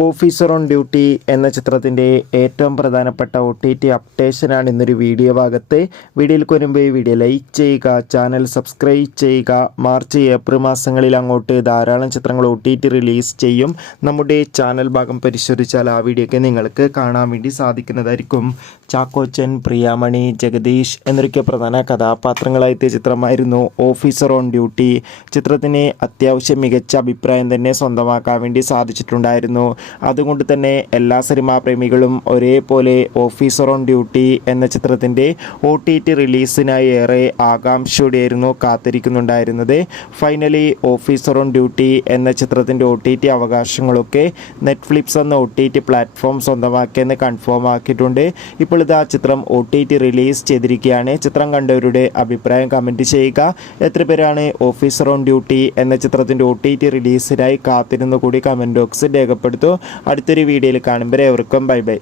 Officer on duty എന്ന ചിത്രത്തിൻ്റെ ഏറ്റവും പ്രധാനപ്പെട്ട OTT അപ്ഡേഷനാണ് ഇന്നൊരു വീഡിയോ ഭാഗത്ത്. വീഡിയോയിലേക്ക് വരുമ്പോൾ വീഡിയോ ലൈക്ക് ചെയ്യുക, ചാനൽ സബ്സ്ക്രൈബ് ചെയ്യുക. മാർച്ച് ഏപ്രിൽ മാസങ്ങളിൽ അങ്ങോട്ട് ധാരാളം ചിത്രങ്ങൾ OTT റിലീസ് ചെയ്യും. നമ്മുടെ ചാനൽ ഭാഗം പരിശോധിച്ചാൽ ആ വീഡിയോയ്ക്ക് നിങ്ങൾക്ക് കാണാൻ വേണ്ടി സാധിക്കുന്നതായിരിക്കും. ചാക്കോച്ചൻ, പ്രിയാമണി, ജഗദീഷ് എന്നൊക്കെ പ്രധാന കഥാപാത്രങ്ങളായെത്തിയ ചിത്രമായിരുന്നു ഓഫീസർ ഓൺ ഡ്യൂട്ടി. ചിത്രത്തിന് അത്യാവശ്യം മികച്ച അഭിപ്രായം തന്നെ സ്വന്തമാക്കാൻ വേണ്ടി സാധിച്ചിട്ടുണ്ടായിരുന്നു. അതുകൊണ്ട് തന്നെ എല്ലാ സിനിമാ പ്രേമികളും ഒരേപോലെ ഓഫീസർ ഓൺ ഡ്യൂട്ടി എന്ന ചിത്രത്തിൻ്റെ OTT റിലീസിനായി ഏറെ ആകാംക്ഷയോടെയായിരുന്നു കാത്തിരിക്കുന്നുണ്ടായിരുന്നത്. ഫൈനലി ഓഫീസർ ഓൺ ഡ്യൂട്ടി എന്ന ചിത്രത്തിൻ്റെ OTT അവകാശങ്ങളൊക്കെ നെറ്റ്ഫ്ലിക്സ് എന്ന OTT പ്ലാറ്റ്ഫോം സ്വന്തമാക്കിയെന്ന് കൺഫേം ആക്കിയിട്ടുണ്ട്. ഇപ്പോൾ ഇത് ആ ചിത്രം OTT റിലീസ് ചെയ്തിരിക്കുകയാണ്. ചിത്രം കണ്ടവരുടെ അഭിപ്രായം കമൻറ്റ് ചെയ്യുക. എത്ര പേരാണ് ഓഫീസർ ഓൺ ഡ്യൂട്ടി എന്ന ചിത്രത്തിൻ്റെ OTT റിലീസിനായി കാത്തിരുന്നു കൂടി കമൻറ്റ് ബോക്സിൽ രേഖപ്പെടുത്തും. അടുത്തൊരു വീഡിയോയിൽ കാണുമ്പോൾ ഏവർക്കും ബൈ ബൈ.